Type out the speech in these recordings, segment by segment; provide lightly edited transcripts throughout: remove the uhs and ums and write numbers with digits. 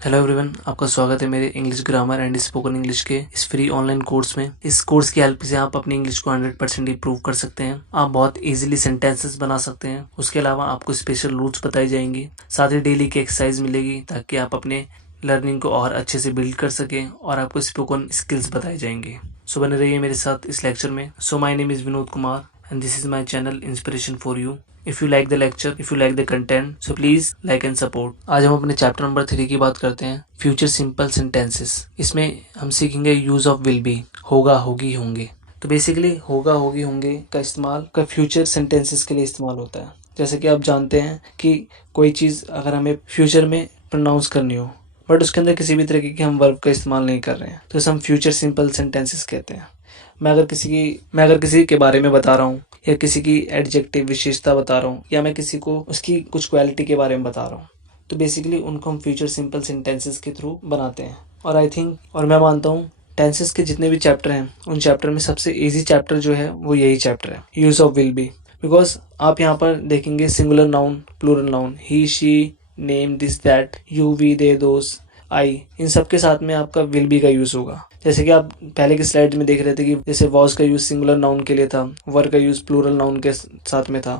Hello everyone, आपका स्वागत है मेरे English grammar and spoken English के इस फ्री ऑनलाइन कोर्स में। इस कोर्स की हेल्प से आप अपनी इंग्लिश को 100% इंप्रूव कर सकते हैं। आप बहुत इजीली सेंटेंसेस बना सकते हैं। उसके अलावा आपको स्पेशल रूल्स बताई जाएंगी, साथ ही डेली की एक्सरसाइज मिलेगी ताकि आप अपने लर्निंग को और अच्छे से बिल्ड कर सकें और आपको स्पोकन स्किल्स बताए जाएंगे। सो बने रहिए मेरे साथ इस लेक्चर में। So my name is Vinod Kumar and this is my channel Inspiration for You. If you like the lecture, if you like the content, so please like and support. आज हम अपने चैप्टर नंबर 3 की बात करते हैं, फ्यूचर सिंपल सेंटेंसेस। इसमें हम सीखेंगे यूज ऑफ विल बी, होगा, होगी, होंगे। तो बेसिकली होगा, होगी, होंगे का इस्तेमाल का फ्यूचर सेंटेंसेस के लिए इस्तेमाल होता है। जैसे कि आप जानते हैं कि कोई चीज़ अगर हमें फ्यूचर में प्रोनाउंस करनी हो बट उसके अंदर किसी भी तरीके के हम वर्ब का इस्तेमाल नहीं कर रहे हैं तो इसे हम फ्यूचर सिंपल सेंटेंसेस कहते हैं। मैं अगर किसी के बारे में बता रहा हूँ या किसी की एडजेक्टिव विशेषता बता रहा हूँ या मैं किसी को उसकी कुछ क्वालिटी के बारे में बता रहा हूँ तो बेसिकली उनको हम फ्यूचर सिंपल सेंटेंसेस के थ्रू बनाते हैं। और मैं मानता हूँ टेंसेस के जितने भी चैप्टर हैं उन चैप्टर में सबसे ईजी चैप्टर जो है वो यही चैप्टर है, use of will be. Because आप यहाँ पर देखेंगे singular noun, plural noun, he, she, name, this, that, you, we, they, those, I, इन सब के साथ में आपका विल बी का यूज होगा। जैसे कि आप पहले की स्लाइड में देख रहे थे कि जैसे वॉज का यूज सिंगुलर नाउन के लिए था, वर का यूज प्लूरल नाउन के साथ में था,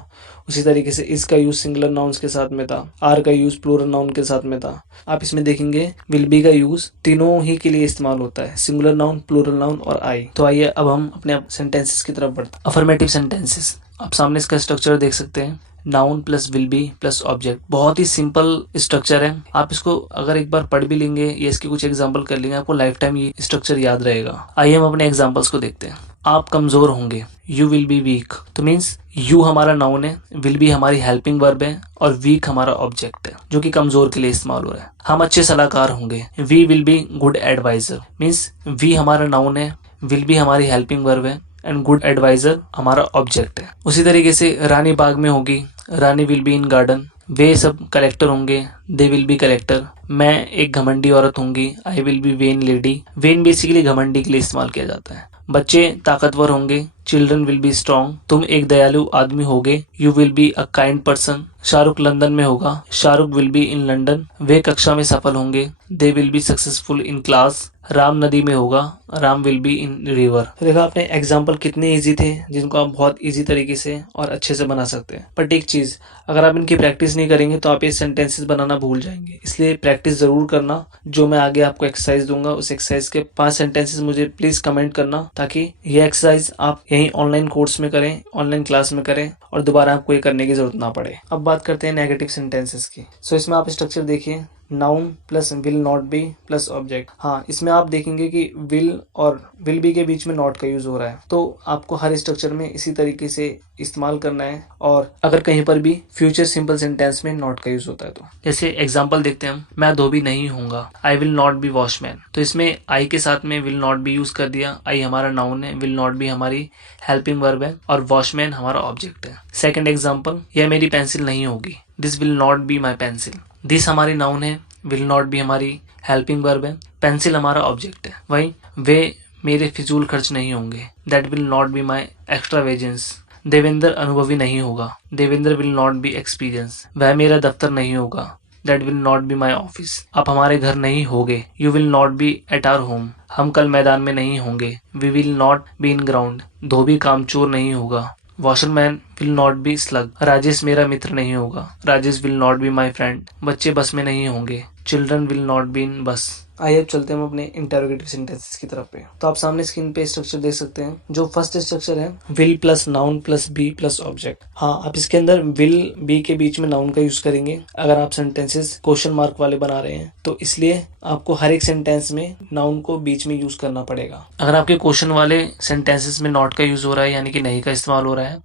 उसी तरीके से इस का यूज सिंगुलर नाउन्स के साथ में था, आर का यूज प्लूरल नाउन के साथ में था। आप इसमें देखेंगे विल बी का यूज तीनों ही के लिए इस्तेमाल होता है, सिंगुलर नाउन, प्लूरल नाउन और आई। तो आइए अब हम अपने सेंटेंसेस की तरफ बढ़ते हैं। अफर्मेटिव सेंटेंसेस, आप सामने इसका स्ट्रक्चर देख सकते हैं, noun plus will be plus object. बहुत ही सिंपल स्ट्रक्चर है। आप इसको अगर एक बार पढ़ भी लेंगे या इसके कुछ एग्जांपल कर लेंगे आपको लाइफ टाइम ये स्ट्रक्चर याद रहेगा। आइए हम अपने एग्जांपल्स को देखते हैं। आप कमजोर होंगे, यू विल बी वीक। तो मीन्स यू हमारा नाउन है, विल बी हमारी हेल्पिंग वर्ब है और वीक हमारा ऑब्जेक्ट है जो कि कमजोर के लिए इस्तेमाल हो रहा है। हम अच्छे सलाहकार होंगे, we will be good adviser. Means we हमारा नाउन है, विल बी हमारी हेल्पिंग वर्ब है एंड गुड एडवाइजर हमारा ऑब्जेक्ट है। उसी तरीके से रानी बाग में होगी, Rani will be in garden. वे सब कलेक्टर होंगे, दे विल बी कलेक्टर। मैं एक घमंडी औरत होंगी, I will be when lady. When basically घमंडी के लिए इस्तेमाल किया जाता है। बच्चे ताकतवर होंगे, चिल्ड्रन विल बी स्ट्रॉन्ग। तुम एक दयालु आदमी होगे, you will be a kind person. Shahrukh London में होगा, Shahrukh will be in London. वे कक्षा में सफल होंगे, they will be successful in class. Ram नदी में होगा, Ram will be in river. तो देखा आपने एग्जाम्पल कितने इजी थे जिनको आप बहुत इजी तरीके से और अच्छे से बना सकते हैं। बट एक चीज, अगर आप इनकी प्रैक्टिस नहीं करेंगे तो आप ये सेंटेंसेस बनाना भूल जाएंगे। इसलिए प्रैक्टिस जरूर करना। जो मैं आगे आपको एक्सरसाइज दूंगा उस एक्सरसाइज के 5 सेंटेंसेस मुझे प्लीज कमेंट करना ताकि ये एक्सरसाइज आप यहीं ऑनलाइन कोर्स में करें, ऑनलाइन क्लास में करें और दोबारा आपको ये करने की जरूरत ना पड़े। अब बात करते हैं नेगेटिव सेंटेंसेस की। सो इसमें आप स्ट्रक्चर देखिए, noun plus will not B plus object. हाँ, इसमें आप देखेंगे कि विल और विल बी के बीच में नॉट का यूज हो रहा है तो आपको हर स्ट्रक्चर में इसी तरीके से इस्तेमाल करना है। और अगर कहीं पर भी फ्यूचर सिंपल सेंटेंस में नॉट का यूज होता है तो जैसे एग्जांपल देखते हैं हम, मैं धोबी नहीं होऊंगा, I will not B washman. तो इसमें आई के साथ में विल नॉट बी यूज कर दिया। आई हमारा नाउन है, विल नॉट बी हमारी हेल्पिंग वर्ब है और वॉशमैन हमारा ऑब्जेक्ट है। सेकेंड एग्जाम्पल, यह मेरी पेंसिल नहीं होगी, this will not be my pencil. This हमारी नाउन है, विल नॉट भी हमारी हेल्पिंग वर्ब है, पेंसिल हमारा ऑब्जेक्ट है। वहीं वे मेरे फिजूल खर्च नहीं होंगे, that will not be my extravagance. Devendra अनुभवी नहीं होगा, Devendra will not be experience. वह मेरा दफ्तर नहीं होगा, that will not be my office. आप हमारे घर नहीं होगे, you will not be at our home. हम कल मैदान में नहीं होंगे, we will not be in ground. धोबी कामचोर नहीं होगा, washerman will not be slug. Rajesh मेरा मित्र नहीं होगा, Rajesh will not be my friend. बच्चे बस में नहीं होंगे, children will not be in bus. आइए अब चलते हैं हम अपने इंटरोगेटिव सेंटेंसेस की तरफ पे। तो आप सामने स्क्रीन पे स्ट्रक्चर देख सकते हैं। जो फर्स्ट स्ट्रक्चर है will plus noun plus be plus object. हाँ, आप इसके अंदर विल बी के बीच में नाउन का यूज करेंगे अगर आप सेंटेंसेस क्वेश्चन मार्क वाले बना रहे हैं तो इसलिए आपको हर एक सेंटेंस में नाउन को बीच में यूज करना पड़ेगा। अगर आपके क्वेश्चन वाले सेंटेंसेस में नॉट का यूज हो रहा है यानी कि नहीं का इस्तेमाल हो रहा है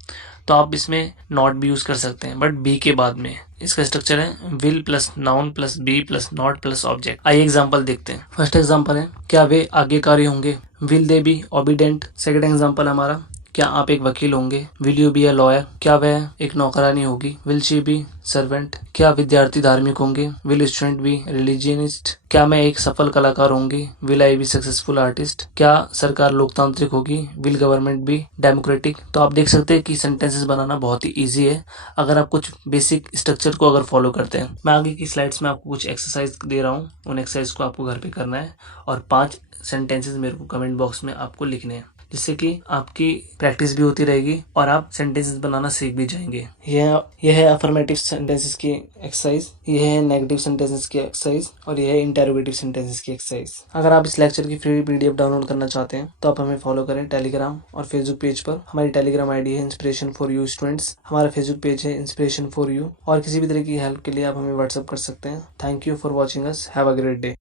तो आप इसमें नॉट भी यूज कर सकते हैं बट बी के बाद में। इसका स्ट्रक्चर है will plus noun plus be plus not plus object. आइए एग्जांपल देखते हैं। फर्स्ट एग्जांपल है, क्या वे आज्ञाकारी होंगे, will they be obedient. Second example हमारा, क्या आप एक वकील होंगे? Will you be a lawyer? क्या वह एक नौकरानी होगी? Will she be servant? क्या विद्यार्थी धार्मिक होंगे? Will student be religionist? क्या मैं एक सफल कलाकार होंगी? Will I be successful artist? क्या सरकार लोकतांत्रिक होगी? Will government be democratic? तो आप देख सकते हैं कि सेंटेंसेस बनाना बहुत ही ईजी है अगर आप कुछ बेसिक स्ट्रक्चर को अगर फॉलो करते हैं। मैं आगे की स्लाइड्स में आपको कुछ एक्सरसाइज दे रहा हूँ, उन एक्सरसाइज को आपको घर पे करना है और 5 सेंटेंसेस मेरे को कमेंट बॉक्स में आपको लिखने हैं, जिससे कि आपकी प्रैक्टिस भी होती रहेगी और आप सेंटेंसेस बनाना सीख भी जाएंगे। यह है अफर्मेटिव सेंटेंसेस की एक्सरसाइज, यह है नेगेटिव सेंटेंसेस की एक्सरसाइज और यह है इंटेरोगेटिव सेंटेंसेस की एक्सरसाइज। अगर आप इस लेक्चर की फ्री पीडीएफ डाउनलोड करना चाहते हैं तो आप हमें फॉलो करें टेलीग्राम और फेसबुक पेज पर। हमारी टेलीग्राम आईडी है इंस्पिरेशन फॉर यू स्टूडेंट्स, हमारा फेसबुक पेज है इंस्पिरेशन फॉर यू, और किसी भी तरह की हेल्प के लिए आप हमें व्हाट्सएप कर सकते हैं। Thank you for watching us, have a great day.